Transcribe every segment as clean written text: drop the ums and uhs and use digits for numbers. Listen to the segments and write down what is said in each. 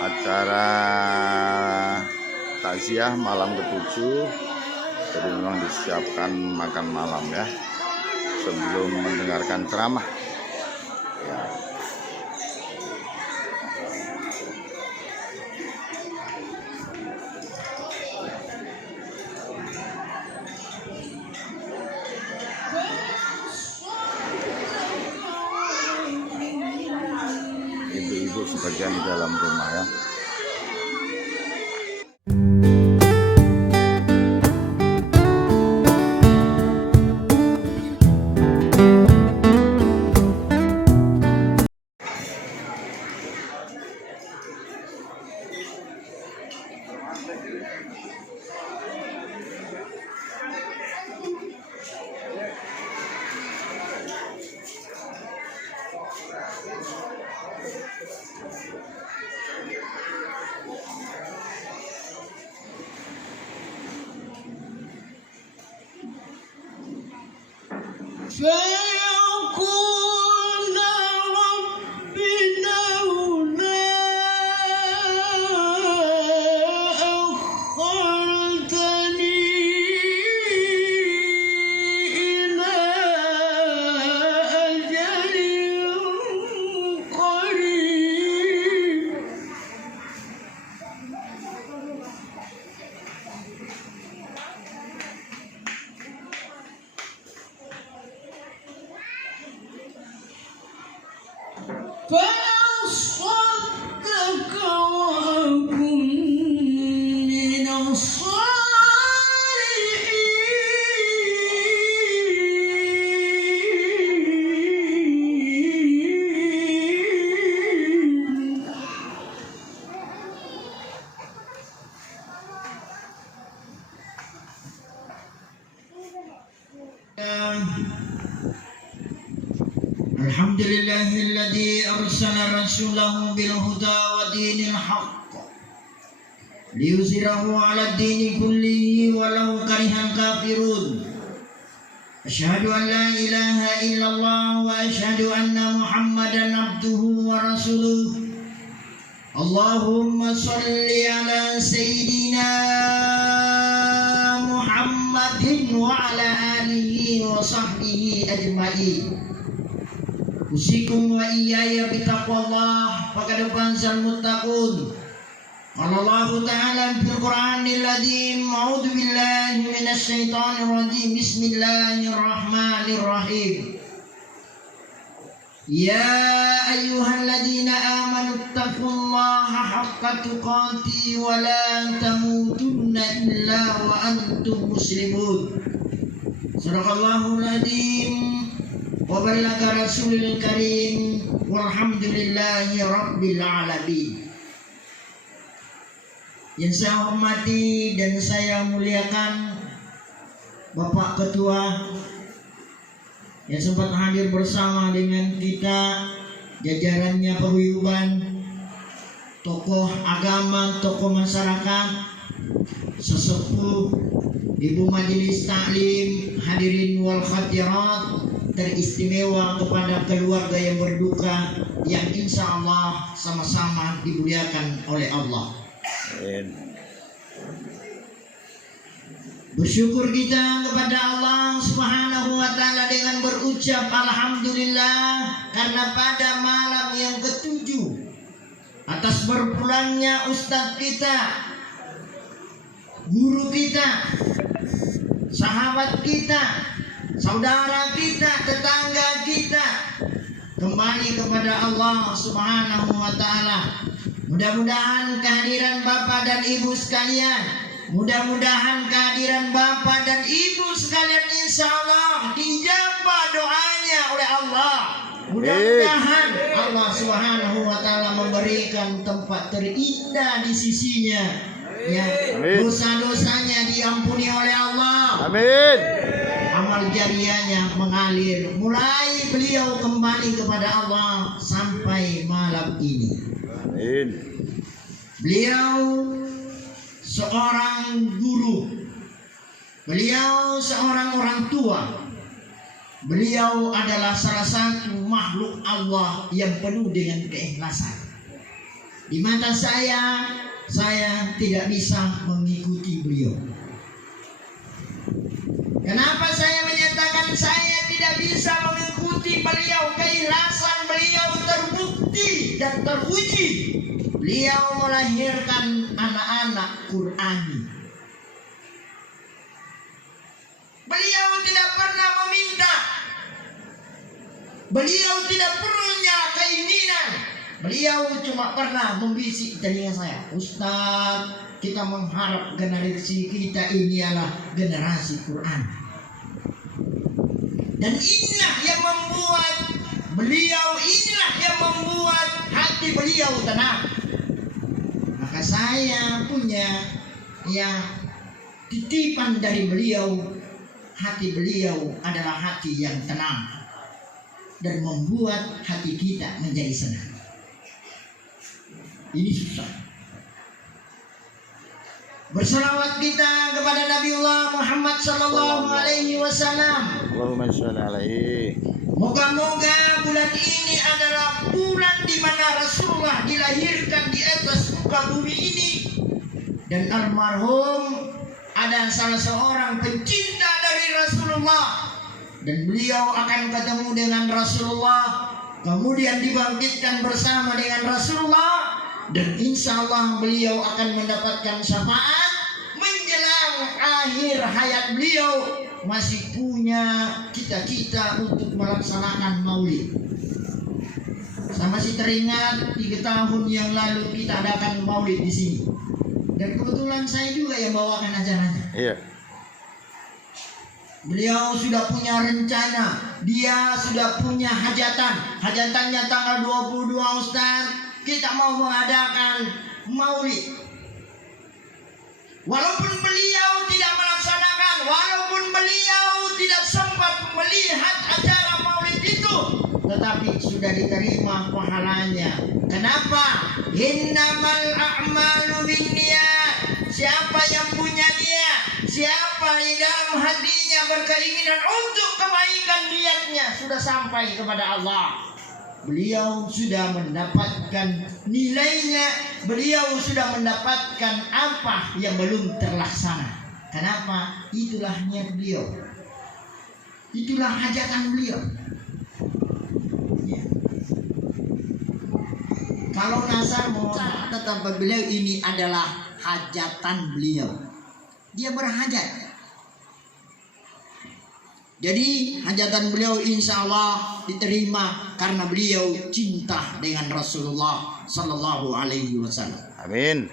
Acara takziah malam ke-7, jadi memang disiapkan makan malam ya sebelum mendengarkan ceramah ya. Ibu-ibu sebagian di dalam rumah ya. فيقول رب لولا أخرتني إلى أجل قريب فأصدق وأكن من الصالحين. الحمد لله الذي أرسل رسوله بالهدى ودين الحق ليظهره على الدين كله ولو كره الكافرون. أشهد أن لا إله إلا الله وأشهد أن محمدا عبده ورسوله. اللهم صل على سيدنا محمد وعلى آله وصحبه أجمعين. Usikum wa iyaya bitaqwallah faqad fazal muttaqun. Qala Allah ta'ala fil Qur'anil azim, a'udzu billahi minasy syaithanir rajim. Bismillahirrahmanirrahim. Ya ayyuhalladzina amanu taqullaha haqqa tuqatih wa la tamutunna illa wa antum muslimun. Shadaqallahul azim. Wa ballagha rasulul karim walhamdulillahi rabbil alamin. Yang saya hormati dan saya muliakan Bapak Ketua yang sempat hadir bersama dengan kita, jajarannya paguyuban, tokoh agama, tokoh masyarakat, sesepuh, ibu majelis taklim, hadirin wal khadirat, teristimewa kepada keluarga yang berduka yang insya Allah sama-sama dimuliakan oleh Allah. Bersyukur kita kepada Allah Subhanahu wa ta'ala dengan berucap alhamdulillah karena pada malam yang ke-7 atas berpulangnya ustadz kita, guru kita, sahabat kita, saudara kita, tetangga kita kembali kepada Allah Subhanahu wa ta'ala. Mudah-mudahan kehadiran Bapak dan Ibu sekalian, mudah-mudahan kehadiran Bapak dan Ibu sekalian insya Allah dijabah doanya oleh Allah. Mudah-mudahan Allah Subhanahu wa ta'ala memberikan tempat terindah di sisinya ya. Dosa-dosanya diampuni oleh Allah. Amin. Amal jariahnya mengalir mulai beliau kembali kepada Allah sampai malam ini. Amin. Beliau seorang guru, beliau seorang orang tua, beliau adalah salah satu makhluk Allah yang penuh dengan keikhlasan. Di mata saya tidak bisa mengikuti beliau. Kenapa saya menyatakan saya tidak bisa mengikuti beliau? Keikhlasan beliau terbukti dan teruji. Beliau melahirkan anak-anak Qur'ani. Beliau tidak pernah meminta. Beliau tidak punya keinginan. Beliau cuma pernah membisik telinga saya, Ustaz, kita mengharap generasi kita ini adalah generasi Quran. Dan inilah yang membuat beliau, inilah yang membuat hati beliau tenang. Maka saya punya titipan dari beliau. Hati beliau adalah hati yang tenang dan membuat hati kita menjadi senang. Ini susah. Berselawat kita kepada Nabiullah Muhammad sallallahu alaihi wasallam. Allahumma sholli alaihi. Moga-moga bulan ini adalah bulan di mana Rasulullah dilahirkan di atas muka bumi ini, dan almarhum ada salah seorang pencinta dari Rasulullah, dan beliau akan ketemu dengan Rasulullah, kemudian dibangkitkan bersama dengan Rasulullah, dan insya Allah beliau akan mendapatkan syafaat menjelang akhir hayat beliau. Masih punya cita-cita untuk melaksanakan maulid. Saya masih teringat 3 tahun yang lalu kita adakan maulid di sini, dan kebetulan saya juga yang bawakan acaranya. Iya. Beliau sudah punya rencana, dia sudah punya hajatan. Hajatannya tanggal 22 Ustaz, kita mau mengadakan maulid. Walaupun beliau tidak melaksanakan, walaupun beliau tidak sempat melihat acara maulid itu, tetapi sudah diterima pahalanya. Kenapa? Innamal a'malu binniyat. Siapa yang punya niat, siapa yang dalam hatinya berkeinginan untuk kebaikan, niatnya sudah sampai kepada Allah. Beliau sudah mendapatkan nilainya, beliau sudah mendapatkan apa yang belum terlaksana. Kenapa? Itulah niat beliau, itulah hajatan beliau. Ya. Kalau Nasar mau tetap beliau, ini adalah hajatan beliau. Dia berhajat. Jadi hajatan beliau insya Allah diterima karena beliau cinta dengan Rasulullah Sallallahu Alaihi Wasallam. Amin.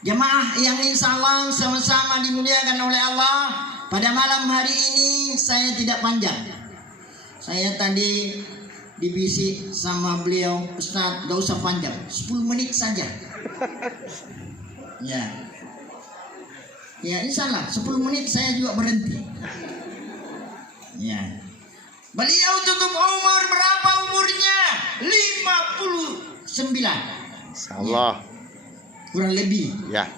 Jemaah yang insya Allah sama-sama dimuliakan oleh Allah, pada malam hari ini saya tidak panjang. Saya tadi dibisik sama beliau, Ustaz, gak usah panjang, 10 menit saja. Ya insya Allah 10 menit saya juga berhenti. Ya. Beliau tutup umur berapa umurnya? 59. Insyaallah. Kurang lebih. Ya.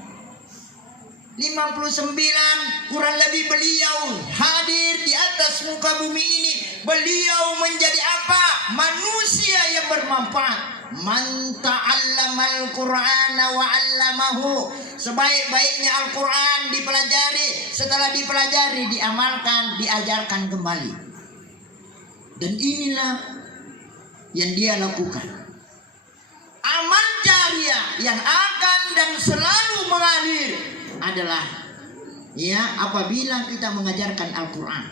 59 kurang lebih beliau hadir di atas muka bumi ini. Beliau menjadi apa? Manusia yang bermanfaat. Man ta'allamal Qur'ana wa 'allamahu. Sebaik-baiknya Al-Qur'an dipelajari, setelah dipelajari diamalkan, diajarkan kembali. Dan inilah yang dia lakukan. Amal jariah yang akan dan selalu mengalir adalah apabila kita mengajarkan Al-Qur'an.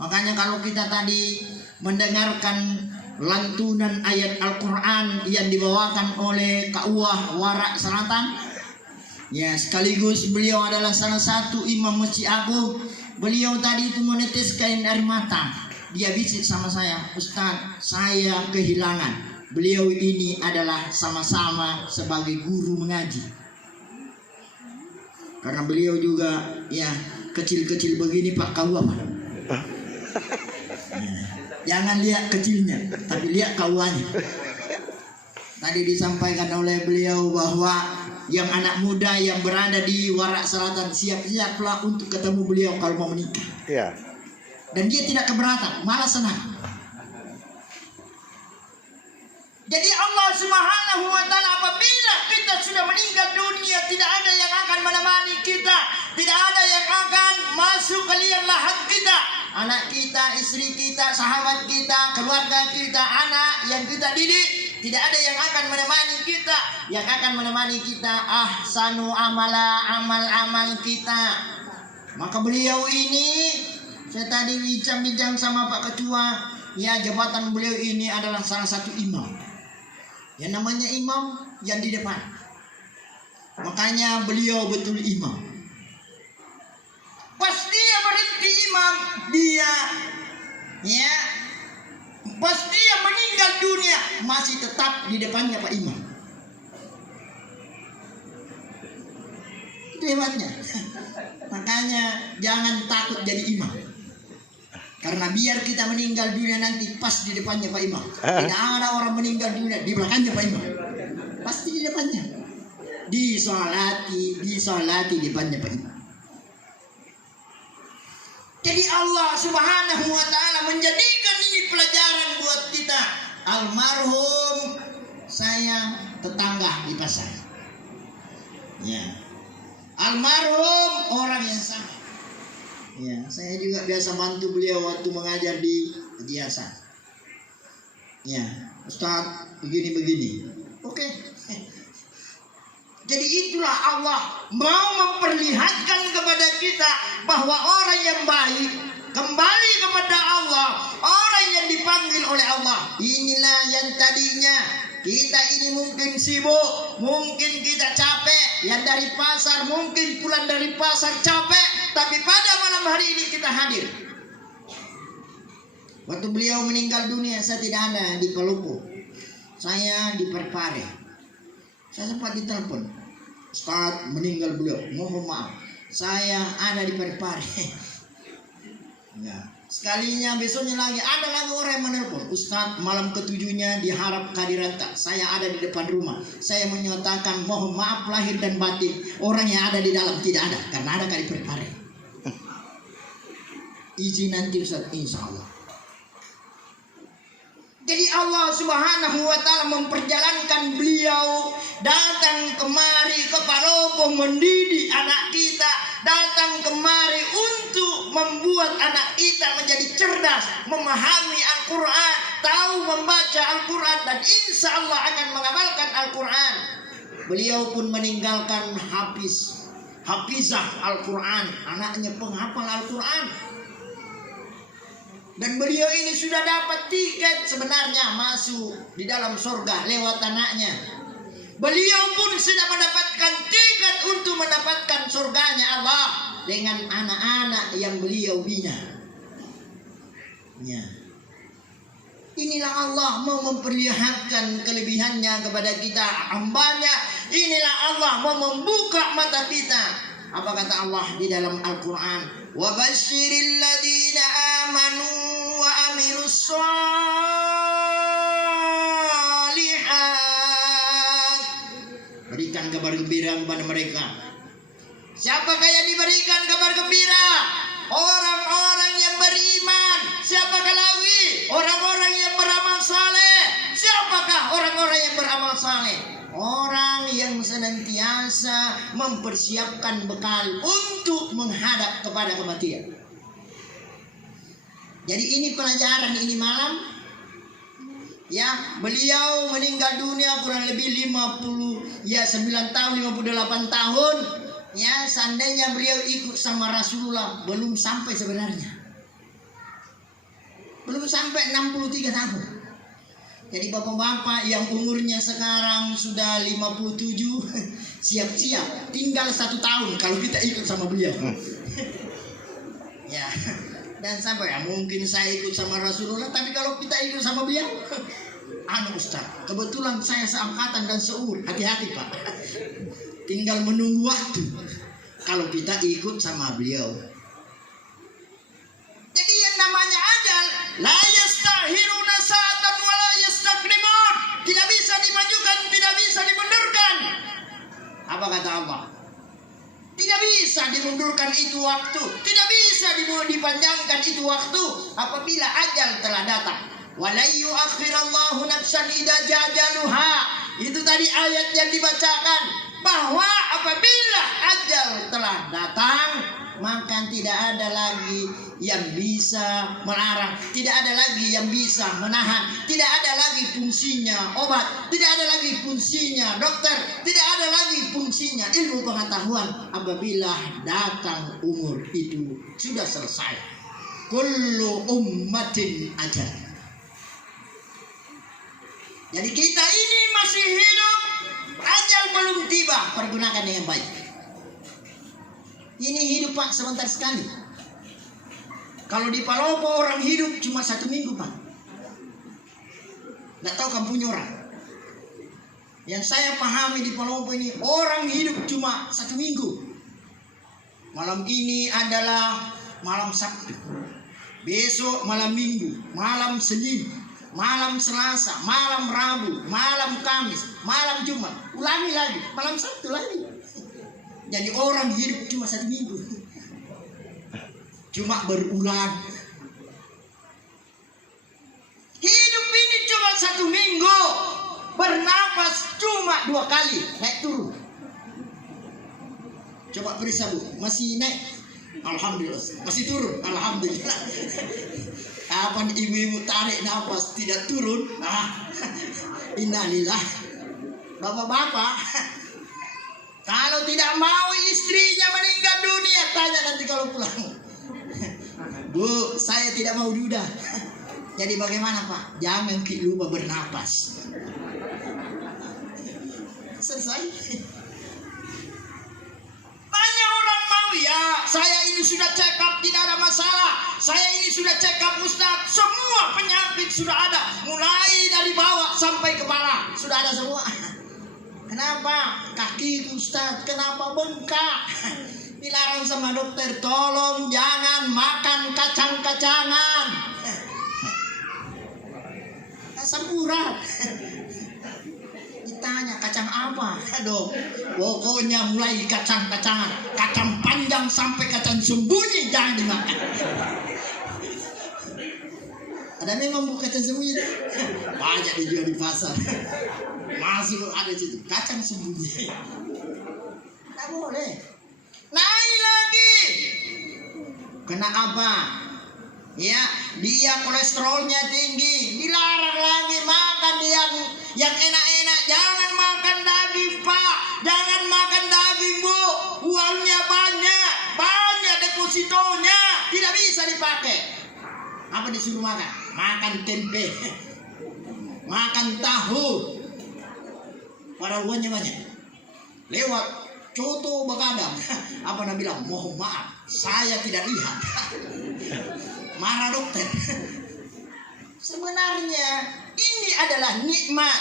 Makanya kalau kita tadi mendengarkan lantunan ayat Al-Quran yang dibawakan oleh Kak Uwah Warak Selatan, ya sekaligus beliau adalah salah satu imam Masjid Agung. Beliau tadi itu meneteskan air mata. Dia bisik sama saya, Ustaz, saya kehilangan. Beliau ini adalah sama-sama sebagai guru mengaji. Karena beliau juga kecil-kecil begini Pak Kak Uwah. Jangan lihat kecilnya, tapi lihat kawannya. Tadi disampaikan oleh beliau bahwa yang anak muda yang berada di Warak Selatan siap-siaplah untuk ketemu beliau kalau mau menikah. Iya. Dan dia tidak keberatan, malah senang. Jadi Allah Subhanahu wa taala apabila kita sudah meninggal dunia, tidak ada yang akan menemani kita, tidak ada yang akan masuk ke liang lahat kita. Anak kita, istri kita, sahabat kita, keluarga kita, anak yang kita didik, tidak ada yang akan menemani kita. Yang akan menemani kita ahsanu amala, amal-amal kita. Maka beliau ini, saya tadi bincang-bincang sama Pak Ketua, ya jabatan beliau ini adalah salah satu imam. Yang namanya imam yang di depan. Makanya beliau betul imam. Pas dia berhenti imam, dia ya pas dia meninggal dunia masih tetap di depannya Pak Imam. Itu hebatnya. Makanya jangan takut jadi imam. Karena biar kita meninggal dunia nanti pas di depannya Pak Imam. Tidak ada orang meninggal dunia di belakangnya Pak Imam. Pasti di depannya. Disolati di depannya Pak Imam. Jadi Allah Subhanahu wa taala menjadikan ini pelajaran buat kita. Almarhum saya tetangga di pasar. Ya. Almarhum orang yang sama. Ya, saya juga biasa bantu beliau waktu mengajar di Jiasan. Ya, Ustaz begini. Oke. Jadi itulah Allah mau memperlihatkan kepada kita bahwa orang yang baik kembali kepada Allah, orang yang dipanggil oleh Allah. Inilah yang tadinya kita ini mungkin sibuk, mungkin kita capek, yang dari pasar mungkin pulang dari pasar capek, tapi pada malam hari ini kita hadir. Waktu beliau meninggal dunia saya tidak ada di Palopo, saya di Parepare. Saya sempat ditelepon, Ustaz meninggal beliau, mohon maaf, saya ada di Parepare. Ya. Sekalinya besoknya lagi ada lagi orang yang menelpon, Ustaz malam ketujuhnya diharap kehadiran tak, saya ada di depan rumah, saya menyatakan mohon maaf lahir dan batin, orang yang ada di dalam tidak ada karena ada kali Parepare. Izin nanti Ustaz, insya Allah. Jadi Allah Subhanahu wa taala memperjalankan beliau datang kemari ke Palopo mendidik anak kita, datang kemari untuk membuat anak kita menjadi cerdas, memahami Al-Quran, tahu membaca Al-Quran, dan insya Allah akan mengamalkan Al-Quran. Beliau pun meninggalkan hafizah Al-Quran, anaknya penghafal Al-Quran. Dan beliau ini sudah dapat tiket sebenarnya masuk di dalam surga lewat anaknya. Beliau pun sudah mendapatkan tiket untuk mendapatkan surganya Allah dengan anak-anak yang beliau bina. Ya. Inilah Allah mau memperlihatkan kelebihannya kepada kita hambanya. Inilah Allah mau membuka mata kita. Apa kata Allah di dalam Al-Quran? Wa basyiril ladina amanu wa amilus shalihat. Berikan kabar gembira kepada mereka. Siapakah yang diberikan kabar gembira? Orang-orang yang beriman. Siapakah lagi? Orang-orang yang beramal saleh. Siapakah orang-orang yang beramal saleh? Orang yang senantiasa mempersiapkan bekal untuk menghadap kepada kematian. Jadi ini pelajaran ini malam. Ya, beliau meninggal dunia kurang lebih 9 tahun, 58 tahun. Ya, seandainya beliau ikut sama Rasulullah belum sampai sebenarnya. Belum sampai 63 tahun. Jadi bapak-bapak yang umurnya sekarang sudah 57 siap-siap tinggal 1 tahun kalau kita ikut sama beliau. Ya, dan sampai ya mungkin saya ikut sama Rasulullah, tapi kalau kita ikut sama beliau, Ustaz, kebetulan saya seangkatan dan seumur, hati-hati Pak. Tinggal menunggu waktu kalau kita ikut sama beliau. Jadi yang namanya ajal la yastahiruna sa'atan wa la yastaqdimun. Tidak bisa dimajukan dimundurkan itu waktu, tidak bisa dipanjangkan itu waktu apabila ajal telah datang. Wala yu'akhirallahu nafsan idza jajaluha. Itu tadi ayat yang dibacakan, bahwa apabila ajal telah datang, maka tidak ada lagi yang bisa melarang, tidak ada lagi yang bisa menahan, tidak ada lagi fungsinya obat, tidak ada lagi fungsinya dokter, tidak ada lagi fungsinya ilmu pengetahuan apabila datang umur itu sudah selesai. Kullu ummatin ajal. Jadi kita ini masih hidup, ajal belum tiba, pergunakan dengan baik. Ini hidup Pak sebentar sekali. Kalau di Palopo orang hidup cuma 1 minggu Pak. Nggak tahu kampungnya orang. Yang saya pahami di Palopo ini, orang hidup cuma 1 minggu. Malam ini adalah malam Sabtu, besok malam Minggu, malam Senin, malam Selasa, malam Rabu, malam Kamis, malam Jumat, ulangi lagi, malam Sabtu lagi. Jadi orang hidup cuma 1 minggu, cuma berulang. Hidup ini cuma 1 minggu, bernapas cuma 2 kali, naik turun. Coba periksa Bu, masih naik? Alhamdulillah. Masih turun? Alhamdulillah. Kapan ibu-ibu tarik nafas tidak turun? Nah, innalillah. Bapak-bapak, kalau tidak mau istrinya meninggal dunia, tanya nanti kalau pulang. Bu, saya tidak mau duda. Jadi bagaimana Pak? Jangan lupa bernapas. Selesai. Banyak orang mau, ya saya ini sudah check up tidak ada masalah. Saya ini sudah check up Ustaz, semua penyakit sudah ada, mulai dari bawah sampai kepala sudah ada semua. Kenapa? Kaki Ustaz, kenapa bengkak? Dilarang sama dokter, tolong jangan makan kacang-kacangan. Asam urat. Ditanya kacang apa? Aduh, pokoknya mulai kacang-kacangan, kacang panjang sampai kacang sembunyi jangan dimakan. Ada memang bu kacang sembunyi? Banyak dijual di pasar. Masuk ada situ kacang sembunyi. Tidak boleh. Naik lagi. Kena apa? Ya, dia kolesterolnya tinggi, dilarang lagi makan yang enak-enak. Jangan makan daging Pak, jangan makan daging Bu. Uangnya banyak depositonya, tidak bisa dipakai. Apa disuruh makan? Makan tempe, makan tahu. Padahal uangnya banyak. Lewat coto begadang, apa nak bilang? Mohon maaf, saya tidak lihat. Marah dokter. Sebenarnya ini adalah nikmat.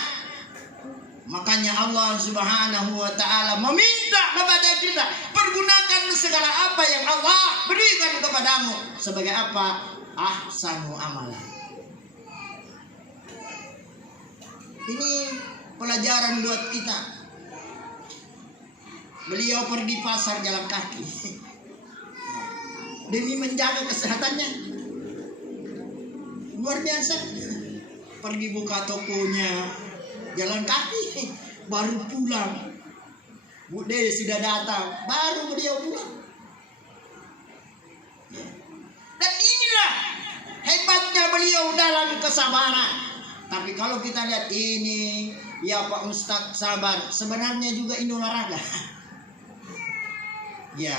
Makanya Allah Subhanahu wa taala meminta kepada kita, pergunakan segala apa yang Allah berikan kepadamu sebagai apa? Ahsanu amalan. Ini pelajaran buat kita. Beliau pergi pasar jalan kaki demi menjaga kesehatannya. Luar biasa. Pergi buka tokonya jalan kaki, baru pulang. Bude sudah datang, baru beliau pulang. Dan inilah hebatnya beliau dalam kesabaran. Tapi kalau kita lihat ini, ya Pak Ustadz sabar, sebenarnya juga ini olahraga. Ya,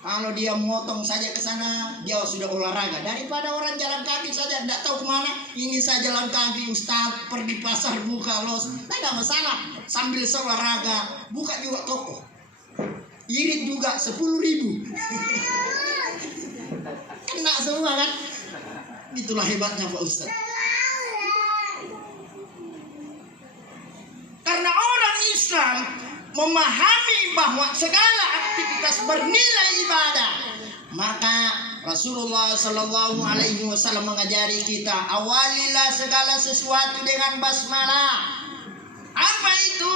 kalau dia motong saja ke sana, dia sudah olahraga. Daripada orang jalan kaki saja, tidak tahu kemana. Ini saya jalan kaki, Ustaz, pergi pasar, buka los. Tidak ada masalah. Sambil olahraga, buka juga toko. Irit juga 10.000. Kena semua kan? Itulah hebatnya Pak Ustaz. Karena orang Islam memahami bahwa segala aktivitas bernilai ibadah, maka Rasulullah Sallallahu Alaihi Wasallam mengajari kita, awalilah segala sesuatu dengan basmalah. Apa itu?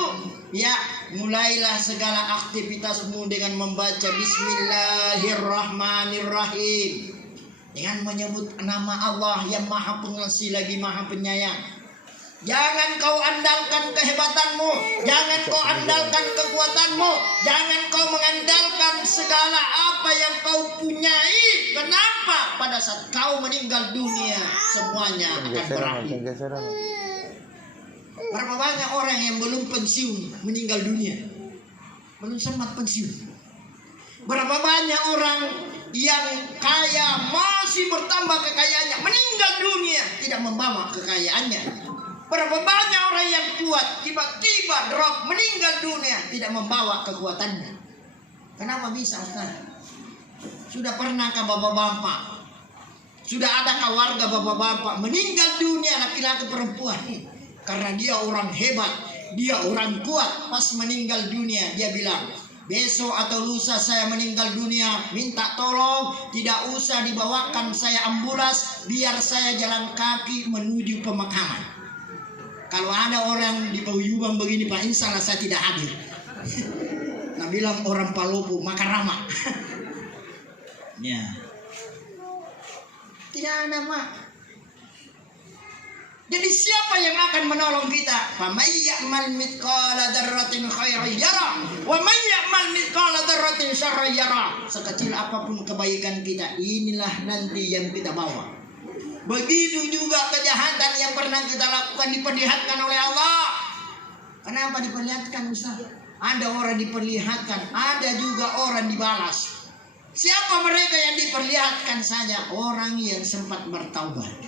Ya, mulailah segala aktivitasmu dengan membaca Bismillahirrahmanirrahim, dengan menyebut nama Allah yang Maha Pengasih lagi Maha Penyayang. Jangan kau andalkan kehebatanmu, jangan kau andalkan kekuatanmu, jangan kau mengandalkan segala apa yang kau punyai. Kenapa? Pada saat kau meninggal dunia, semuanya akan berakhir. Berapa banyak orang yang belum pensiun meninggal dunia, belum sempat pensiun. Berapa banyak orang yang kaya masih bertambah kekayaannya, meninggal dunia tidak membawa kekayaannya. Berapa banyak orang yang kuat tiba-tiba drop meninggal dunia tidak membawa kekuatannya. Kenapa bisa, Ustaz? Sudah pernahkah bapak-bapak? Sudah adakah warga bapak-bapak meninggal dunia laki-laki perempuan? Karena dia orang hebat, dia orang kuat. Pas meninggal dunia dia bilang, besok atau lusa saya meninggal dunia, minta tolong tidak usah dibawakan saya ambulans, biar saya jalan kaki menuju pemakaman. Kalau ada orang di paguyuban begini, Pak, insya Allah saya tidak hadir. Nah, bilang orang Palopo Makarama. Ya. Tidak ada, Mak. Jadi siapa yang akan menolong kita? Faman ya'mal mithqala dzarratin khairan yara, wa man ya'mal mithqala dzarratin syarran yara. Sekecil apapun kebaikan kita, inilah nanti yang kita bawa. Begitu juga kejahatan yang pernah kita lakukan diperlihatkan oleh Allah. Kenapa diperlihatkan, Ustaz? Ada orang diperlihatkan, ada juga orang dibalas. Siapa mereka yang diperlihatkan saja? Orang yang sempat bertaubat.